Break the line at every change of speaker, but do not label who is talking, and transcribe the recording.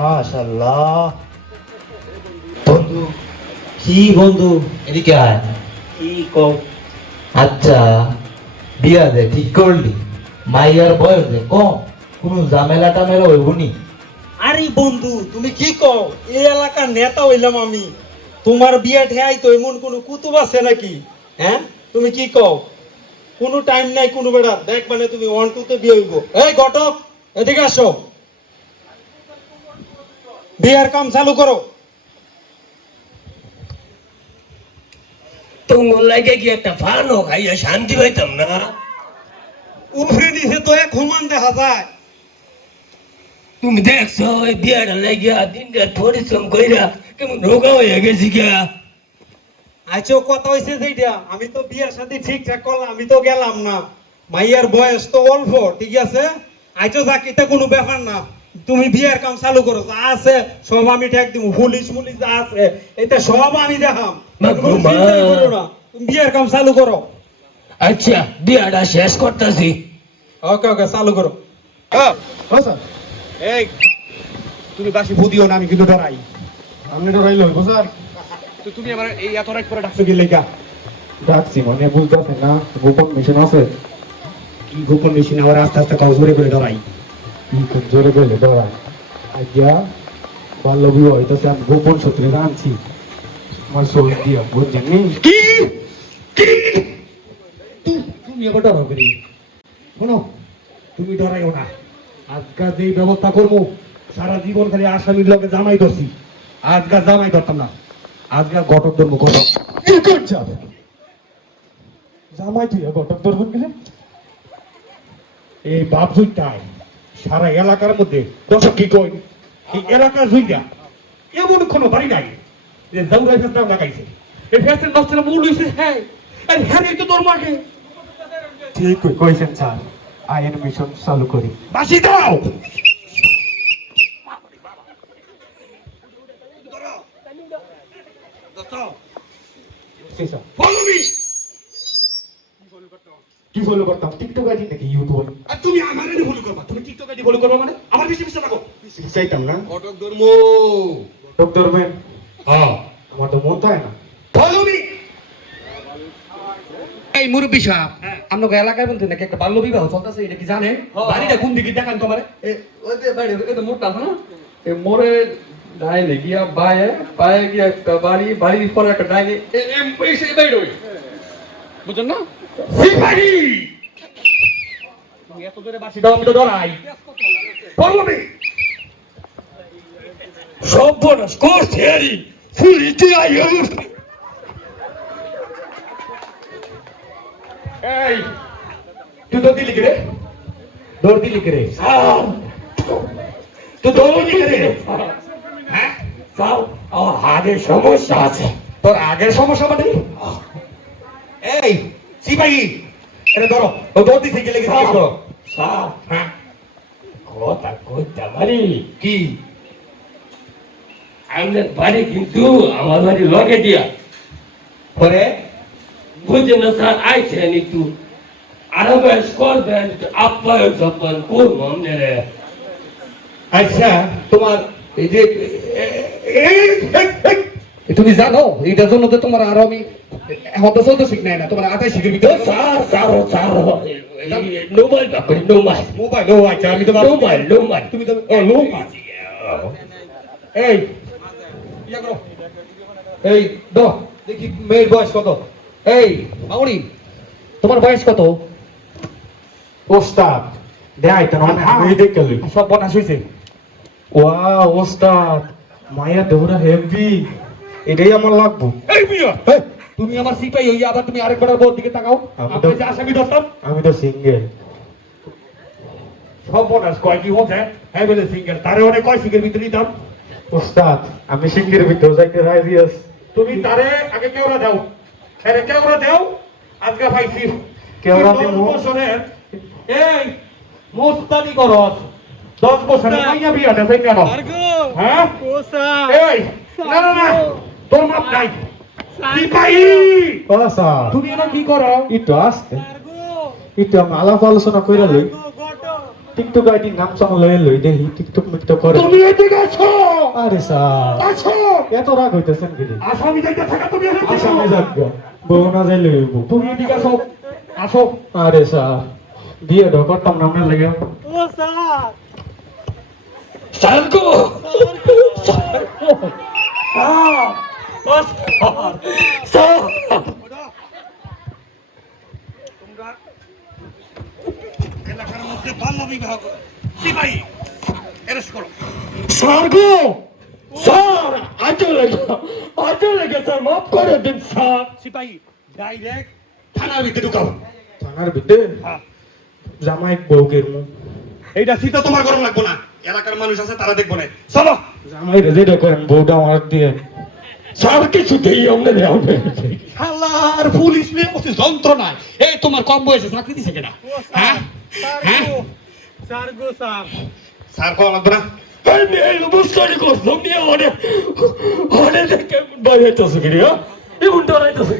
মাশাল্লাহ বন্ধু কি বন্ধু? এদিকে আয়। কি কও? আচ্ছা বিয়া দে ঠিক করলি। মাইয়ার বয়স দে কম কোনো ঝামেলা টামেলা হইব নি?
আরে বন্ধু তুমি কি কও? এই এলাকার নেতা হইলাম আমি। তোমার বিয়ে ঠেয়াই তো এমন কোনো কুতুব আছে নাকি? হ্যাঁ? তুমি কি কও? কোনো টাইম নাই কোনো বেড়া। দেখ মানে তুমি ওয়ান টু তে বিয়ে হইব। এই ঘটক এদিকে আসো। বিয়ের কাম চালু করো।
তোমার লাগে কি একটা ফানো খাইয়া শান্তি পাইতাম না।
উফরে দিছে তো এক হুমান দেখা যায়।
তুমি দেখছ ওই বিয়াটা লাগিয়া দিন রাত পরিশ্রম কইরা কেমন রোগা হয়ে গেছি গা।
আচ্ছা কথা হয়েছে যেটা আমি তো বিয়ের সাথে ঠিকঠাক করলাম আমি তো গেলাম না। মাইয়ার বয়স তো অল্প ঠিক আছে? আচ্ছা যাক এটা কোনো ব্যাপার না। তুমি বিয়ের কাম চালু করো যা আছে সব আমি ঠেক দিব পুলিশ যা আছে এটা সব আমি দেখাম। তুমি বিয়ের কাম চালু করো।
আচ্ছা বিয়াটা শেষ করতেছি।
ওকে ওকে চালু করো।
এই তুমি বাসি বুদিও না আমি কিন্তু ডরাই।
আপনি ডরাইল হইব স্যার।
তো তুমি আমার এই এত রাত করে ডাকছো কি লেগা?
ডাকছি মানে বুঝতেছেন না গোপন মিশন আছে?
কি গোপন মেশিন? আমার আস্তে আস্তে কাউ জোরে করে ডরাই।
খুব জোরে গেলে ডরায় আজ্ঞা বাল্য বিবাহ হইতেছে আমি গোপন সূত্রে আনছি আমার শহীদ দিয়া বুঝছেন নি।
কি? কি? তুমি আবার ডরাও করি শোনো তুমি ডরাইও না। আজকাল যে ব্যবস্থা করব সারা জীবন খালি আসামির লোকে জামাই ধরছি। আজকাল জামাই ধরতাম না। আজকাল ঘটক ধরবো ঘটক
আবার জামাই তুই ঘটক ধরবেন গেলে
এই বাপ জুইটাই। সারা এলাকার মধ্যে দর্শক কি কই এই এলাকার জুইটা এমন কোনো বাড়ি নাই যে জাউরাই ফেসটা লাগাইছে। এই ফেসের নষ্টের মূল হইছে হ্যাঁ আর হ্যাঁ এই তো তোর মাকে।
ঠিক কইছেন স্যার আইন মিশন চালু করি।
বাসি দাও!
কি ফলো করতাম? টিকটক আইডি নাকি ইউটিউব
তুমি আমার ফলো করবা। তুমি টিকটক আইডি ফলো করবা মানে? আমার বেশি বিশ্বাস রাখো।
চাইতাম না?
ঘটক ধর্ম।
ঘটক
হ্যাঁ।
আমার তো মন থাকে না।
ফলো মি
এই মুরব্বী সাহেব এলাকার মধ্যে নাকি একটা বাল্য বিবাহ চলতেছে এটা কি জানেন?
বাড়িটা কোন দিকে দেখান তোমারে
ওই যে বাড়ি ওই তো আছে না? এই মোড়ে ডাইনে গিয়া বায়ে বায়ে গিয়া একটা বাড়ি বাড়ির পরে একটা ডাইনে এই সেই বাড়ি ওই বুঝছেন না?
সিপাহি! তুমি এত জোরে বাসি দাও আমি তো ডরাই ফলো
সর্বনাশ করছে আরে পুলিশে আইয়া বসছে।
এই তুই তো দিলি রে? দৌড় দিলি রে? তুই দৌড় দিলি রে? হ্যাঁ?
আমার সমস্যা আছে।
তোর আগের সমস্যা মানে? এই সিপাহি। এটা ধরো ও দৌড় দিছে গেলে গেছে করো
স্যার।
হ্যাঁ।
কথা কইতে পারি?
কি?
আপনার বাড়ি কিন্তু আমার বাড়ি লগে দিয়া।
পরে?
বুঝছেন না স্যার আইছেন একটু। আরও বেশ করবেন আপ্যায়ন সপ্যায়ন করব আপনারা।
আচ্ছা তোমার এই যে
তুমি জানো এটার জন্য তো তোমার আরও আমি এখন তো শিখ নাই না তোমার আঠাশ শিখে
তো স্যার স্যার স্যার নোমাইল বাকরি নোমাইল
মোবাইল ও আচ্ছা আমি তো ভাবছি-
নোমাইল নোমাইল
তুমি তো ও লোমা এই ইয়া করো। এই দো দেখি মেয়ের বয়স কত।
এই মামুনি তোমার বয়স কত?
ওস্তাদ দেখাই তো না আমি দেখে
সব বনাস হইছে।
ওয়া ওস্তাদ মায়া দেহরা হেভি। এটাই আমার লাগবো।
এই মিয়া! তুমি আমার সিপাই হইয়া আবার তুমি আরেকবার বউর দিকে তাকাও।
আমি
যে আসামি ধরতাম।
আমি তো সিঙ্গেল
সব বনাস কয় কি হচ্ছে? হ্যাঁ বলে সিঙ্গেল তারে অনেক কয় সিঙ্গেল ভিতরে দিতাম।
ওস্তাদ আমি সিঙ্গের ভিতর যাইতে রাজি আছি।
তুমি তারে আগে কেওড়া দাও। হ্যাঁ কেওড়া দাও আজকে পাইছি। দশ
দিমু?
বছরের এই মোস্তানি করস। দশ বছরের মাইয়া বিয়াটা সেই কেন? হ্যাঁ? এই না না না। তোর মাপ নাই তুমি এনে কি করো?
একটু আসতে। একটু আলাপ আলোচনা করে লই। টিকটক আইডি নাম চামলে লই দেখি টিকটক মিকটক করে।
তুমি এদিকে আসো
আরে স্যার।
আসো
এত রাগ হইতেছেন কি
আসামি যাইতে থাকা তুমি আসো।
আসামে যাক বউ না যাইলে হইব।
তুমি এদিকে আসো। আসো।
আরে স্যার। বিয়ে ঢো করতাম না আপনার লাগে।
ও স্যার।
স্যার গো। স্যার।
এলাকার মধ্যে বাল্য বিবাহ করো সিপাহী অ্যারেস্ট করো
স্যার গো স্যার আজও লেগে আজও মাফ করে দিন স্যার
সিপাহী ডাইরেক্ট থানার ভিতরে ঢুকাও
থানার ভিতরে
হ্যাঁ।
জামাই বউকের মুখ
এইটা সিটা তোমার গরম লাগবো না এলাকার মানুষ আছে তারা দেখব না চলো
জামাই রে যেটা বউটা আমার দিয়ে
স্যার কিছুতেই অঙ্গে হবে
হালার পুলিশ মেয়ে বসে যন্ত্রণায়। এই তোমার কম বয়সে চাকরি দিছে কেনা হ্যাঁ? হ্যাঁ?
স্যার গো স্যার।
স্যার কো লাগবে না?
এই মেয়ে অবস্থায় করছ মেয়ে অনেক অনেক দেখে ভয় হইতেছে কি রে এমন ডরাইতেছে